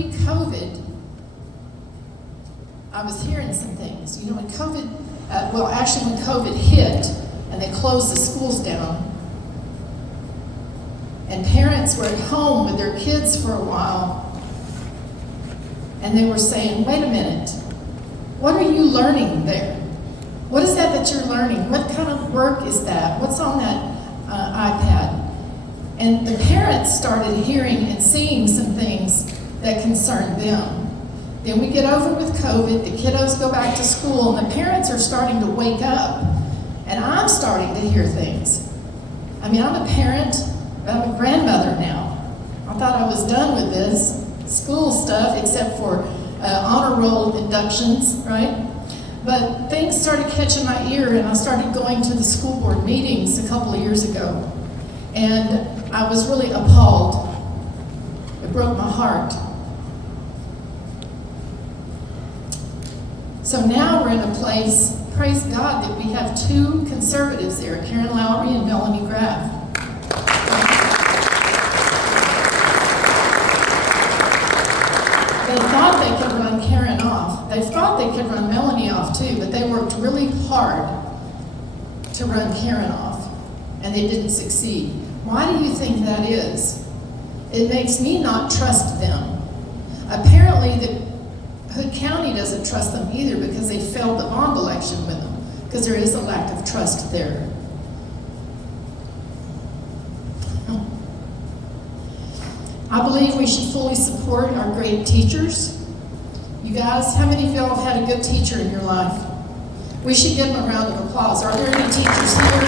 pre-COVID, I was hearing some things. You know, when COVID, when COVID hit and they closed the schools down, and parents were at home with their kids for a while, and they were saying, wait a minute, what are you learning there? What is that you're learning? What kind of work is that? What's on that iPad? And the parents started hearing and seeing some things that concerned them. Then we get over with COVID, the kiddos go back to school, and the parents are starting to wake up. And I'm starting to hear things. I mean, I'm a parent, but I'm a grandmother now. I thought I was done with this school stuff, except for honor roll inductions, right? But things started catching my ear, and I started going to the school board meetings a couple of years ago. And I was really appalled. It broke my heart. So now we're in a place, praise God, that we have two conservatives there, Karen Lowry and Melanie Graff. They thought they could run Karen off. They thought they could run Melanie off too, but they worked really hard to run Karen off, and they didn't succeed. Why do you think that is? It makes me not trust them. Apparently, the Hood County doesn't trust them either because they failed the bond election with them, because there is a lack of trust there. I believe we should fully support our great teachers. You guys, how many of y'all have had a good teacher in your life? We should give them a round of applause. Are there any teachers here?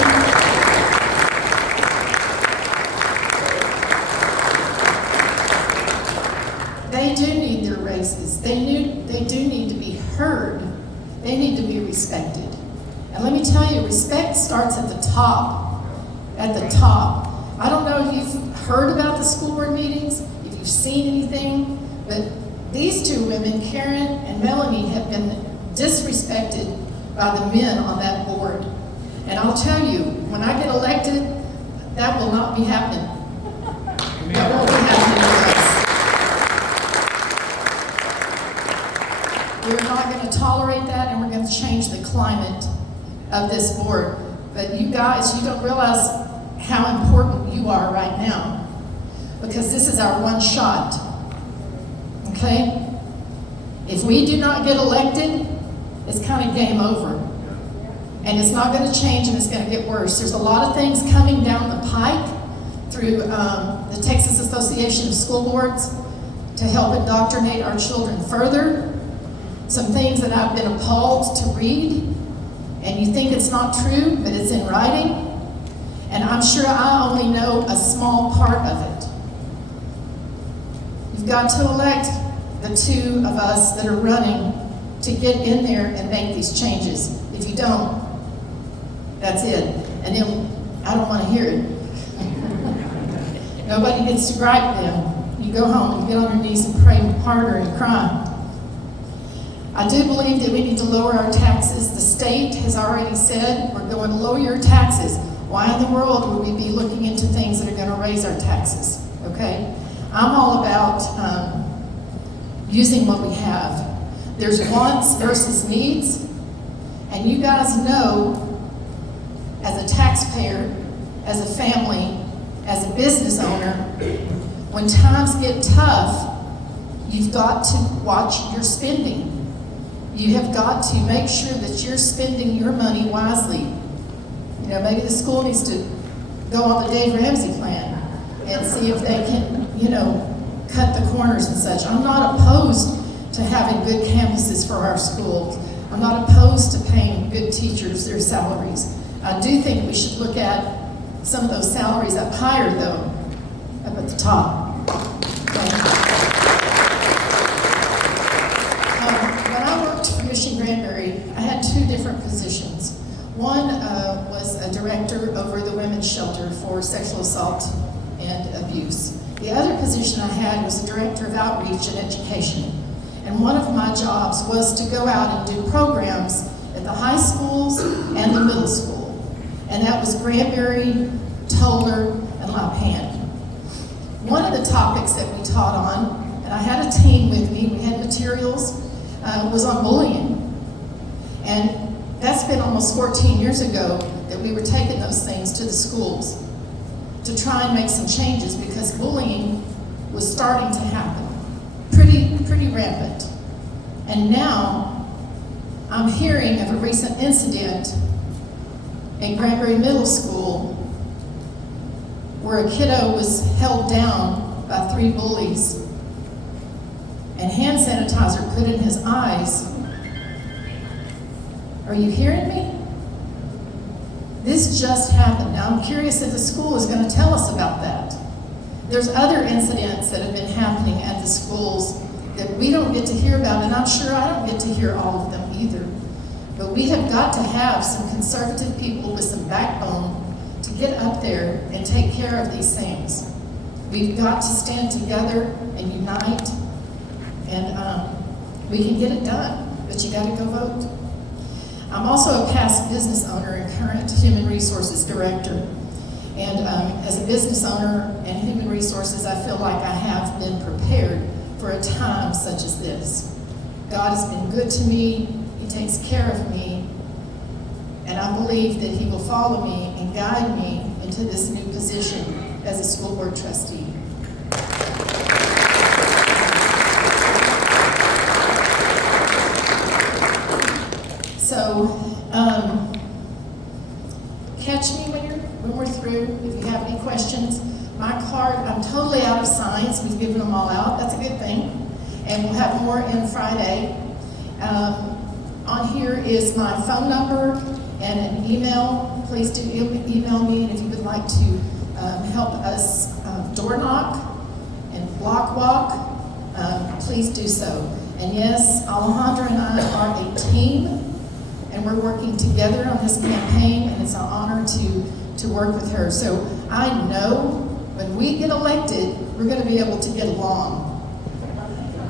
They do need their raises. They do need to be heard. They need to be respected. And let me tell you, respect starts at the top. At the top. I don't know if you've heard about the school board meetings, if you've seen anything, but these two women, Karen and Melanie, have been disrespected by the men on that board. And I'll tell you, when I get elected, that will not be happening. That won't be happening to us. We're not going to tolerate that, and we're going to change the climate of this board. But you guys, you don't realize how important you are right now, because this is our one shot, okay? If we do not get elected, it's kind of game over. And it's not going to change, and it's going to get worse. There's a lot of things coming down the pike through the Texas Association of School Boards to help indoctrinate our children further. Some things that I've been appalled to read, and you think it's not true, but it's in writing. And I'm sure I only know a small part of it. You've got to elect the two of us that are running to get in there and make these changes. If you don't, that's it. And then I don't want to hear it. Nobody gets to gripe then. You go home and you get on your knees and pray harder and cry. I do believe that we need to lower our taxes. The state has already said we're going to lower your taxes. Why in the world would we be looking into things that are going to raise our taxes? Okay? I'm all about using what we have. There's wants versus needs. And you guys know, as a taxpayer, as a family, as a business owner, when times get tough, you've got to watch your spending. You have got to make sure that you're spending your money wisely. You know, maybe the school needs to go on the Dave Ramsey plan and see if they can, you know, cut the corners and such. I'm not opposed to having good campuses for our schools. I'm not opposed to paying good teachers their salaries. I do think we should look at some of those salaries up higher, though, up at the top. Okay. When I worked for Mission Granbury, I had two different positions. One was a director over the women's shelter for sexual assault and abuse. The other position I had was a director of outreach and education. And one of my jobs was to go out and do programs at the high schools and the middle school. And that was Granbury, Toller, and Laupan. One of the topics that we taught on, and I had a a team with me, we had materials, was on bullying. And that's been almost 14 years ago that we were taking those things to the schools to try and make some changes, because bullying was starting to happen, pretty rampant. And now I'm hearing of a recent incident in Granbury Middle School where a kiddo was held down by 3 bullies and hand sanitizer put in his eyes. Are you hearing me? This just happened. Now I'm curious if the school is going to tell us about that. There's other incidents that have been happening at the schools that we don't get to hear about, and I'm sure I don't get to hear all of them either. But we have got to have some conservative people with some backbone to get up there and take care of these things. We've got to stand together and unite, and we can get it done, but you got to go vote. I'm also a past business owner and current human resources director. And as a business owner and human resources, I feel like I have been prepared for a time such as this. God has been good to me. He takes care of me. And I believe that He will follow me and guide me into this new position as a school board trustee. So, catch me when we're through. If you have any questions, my card, I'm totally out of signs. We've given them all out. That's a good thing. And we'll have more in Friday. On here is my phone number and an email. Please do email me, and if you would like to help us door knock and block walk, please do so. And yes, Alejandra and I are a team, and we're working together on this campaign, and it's an honor to work with her. So I know when we get elected, we're going to be able to get along.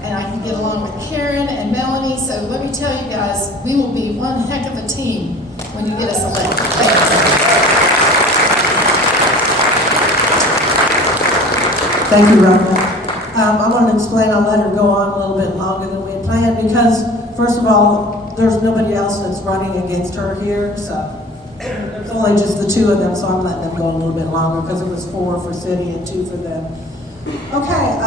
And I can get along with Karen and Melanie, so let me tell you guys, we will be one heck of a team when you get us elected. Thank you, Rhonda. I want to explain, I'll let her go on a little bit longer than we had planned, because first of all, there's nobody else that's running against her here, so there's only just the 2 of them, so I'm letting them go a little bit longer, because it was 4 for city and 2 for them. Okay,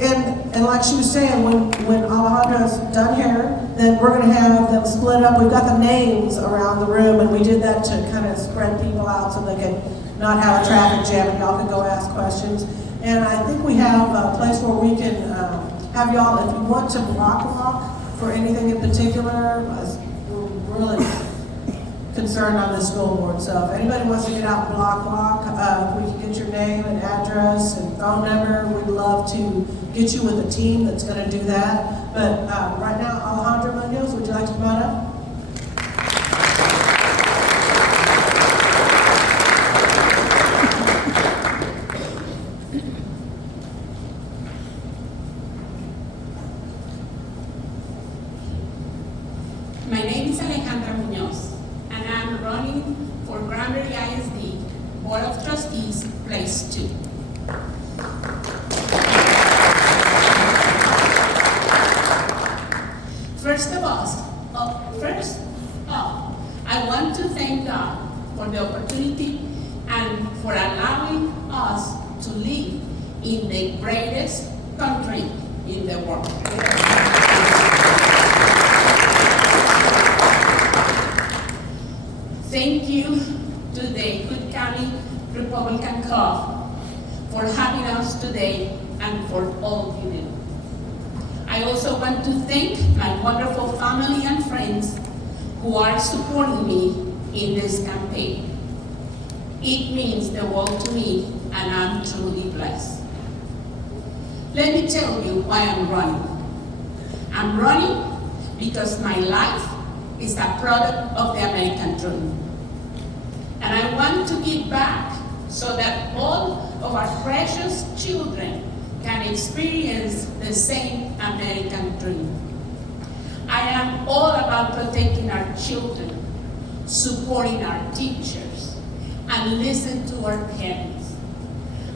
and like she was saying, when Alejandra's done here, then we're going to have them split up. We've got the names around the room, and we did that to kind of spread people out so they could not have a traffic jam, and y'all could go ask questions. And I think we have a place where we can have y'all, if you want to block walk for anything in particular, we're really concerned on the school board. So if anybody wants to get out and block walk, we can get your name and address and phone number. We'd love to get you with a team that's going to do that. But right now, Alejandra Munoz, would you like to come on up? My name is Alejandra Munoz, and I'm running for Granbury ISD Board of Trustees, Place 2. First of all, I want to thank God for the opportunity and for allowing us to live in the greatest country in the world. Thank you to the Hood County Republican Club for having us today and for all you do. I also want to thank my wonderful family and friends who are supporting me in this campaign. It means the world to me, and I'm truly blessed. Let me tell you why I'm running. I'm running because my life is a product of the American dream. And I want to give back so that all of our precious children can experience the same American dream. I am all about protecting our children, supporting our teachers, and listen to our parents.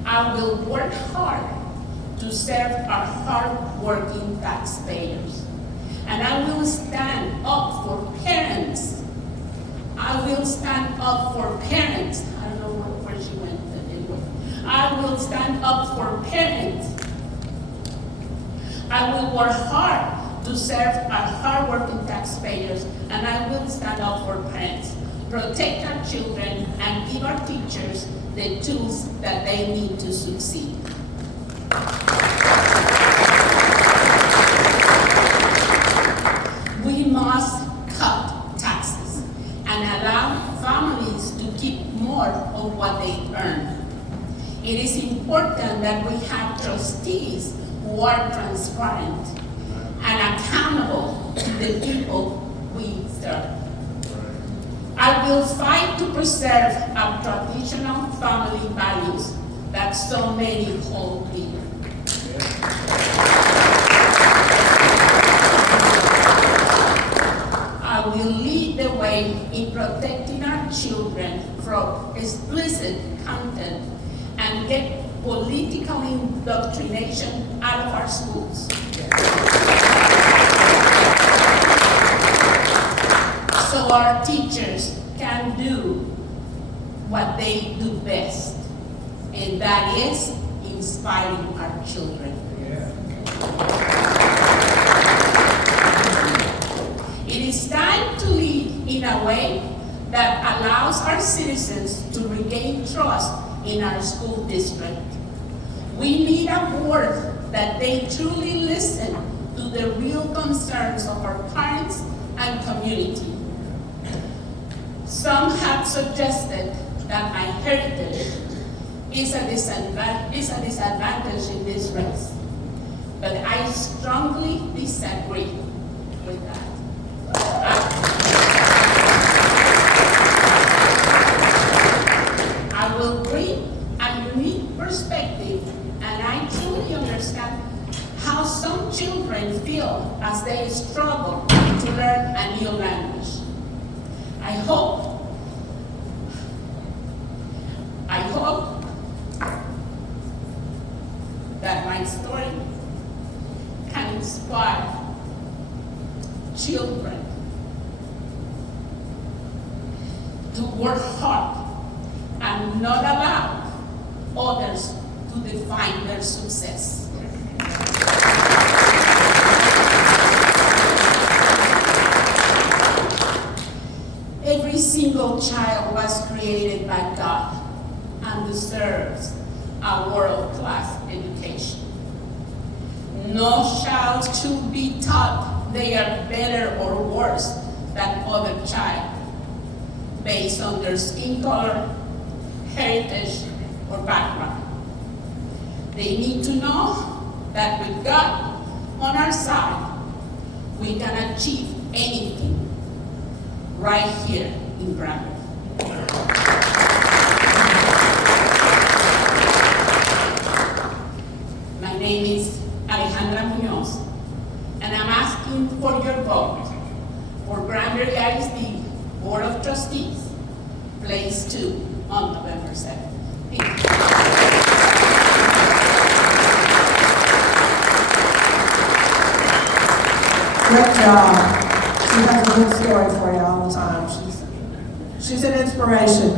I will work hard to to serve our hard-working taxpayers. And I will stand up for parents. I will stand up for parents. I don't know where she went, but anyway. I will stand up for parents. I will work hard to serve our hard-working taxpayers, and I will stand up for parents. Protect our children and give our teachers the tools that they need to succeed. We must cut taxes and allow families to keep more of what they earn. It is important that we have trustees who are transparent and accountable to the people we serve. I will fight to preserve our traditional family values that so many hold dear. I will lead the way in protecting our children from explicit content and get political indoctrination out of our schools. So our teachers can do what they do best, and that is inspiring our children. It is time to lead in a way that allows our citizens to regain trust in our school district. We need a board that they truly listen to the real concerns of our parents and community. Some have suggested that my heritage is a disadvantage in this race, but I strongly disagree with that. I will bring a unique perspective, and I truly understand how some children feel as they struggle to learn a new language. I hope that my story can inspire children to work hard and not allow others to define their success. Every single child was created by God and deserves a world-class education. No child should be taught they are better or worse than other child based on their skin color, heritage, or background. They need to know that with God on our side, we can achieve anything right here in Granbury. My name is Alejandra Munoz, and I'm asking for your vote for Granbury ISD Board of Trustees, Place 2 on November 7th. Thank you. Great job. She has a good story for you all the time. She's an inspiration.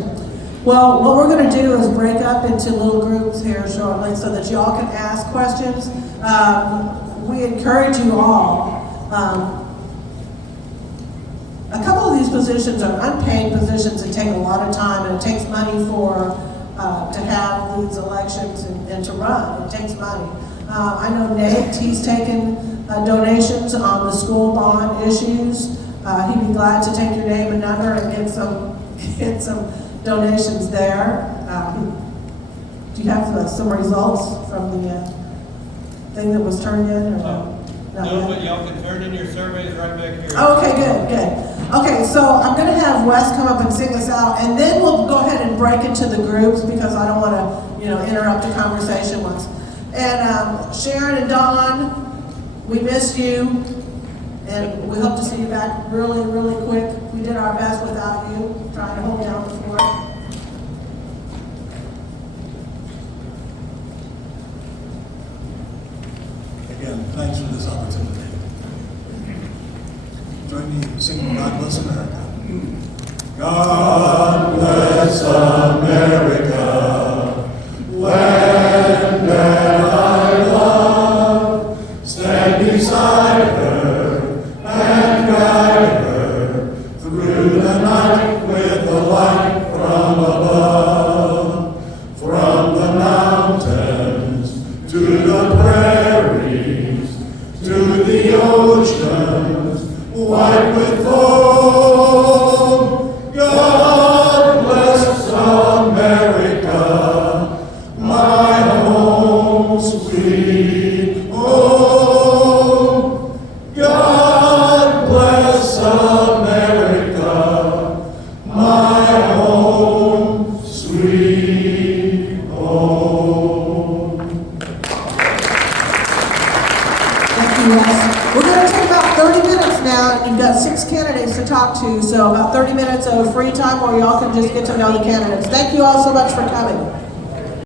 Well, what we're going to do is break up into little groups here shortly so that y'all can ask questions. We encourage you all. A couple of these positions are unpaid positions that take a lot of time, and it takes money to have these elections and to run. It takes money. I know Nate, he's taken donations on the school bond issues. He'd be glad to take your name and number and get some donations there. Do you have some results from the thing that was turned in? Or No, but y'all can turn in your surveys right back here. Okay, good. Okay, so I'm going to have Wes come up and sing us out, and then we'll go ahead and break into the groups because I don't want to, interrupt the conversation once. And Sharon and Dawn, we missed you, and we hope to see you back really, really quick. We did our best without you, trying to hold down the fort. again, thanks for this opportunity. Join me in singing God Bless America. God bless America, land that I love. Stand beside her and guide her through the night with the light from above. From the mountains to the prairies, to the oceans, white with foam. God bless America, my home sweet home. God bless America, my home sweet home. Thank you, Wes. We're going to take about 30 minutes now. You've got 6 candidates to talk to, so about 30 minutes of free time where y'all can just get to know the candidates. Thank you all so much for coming.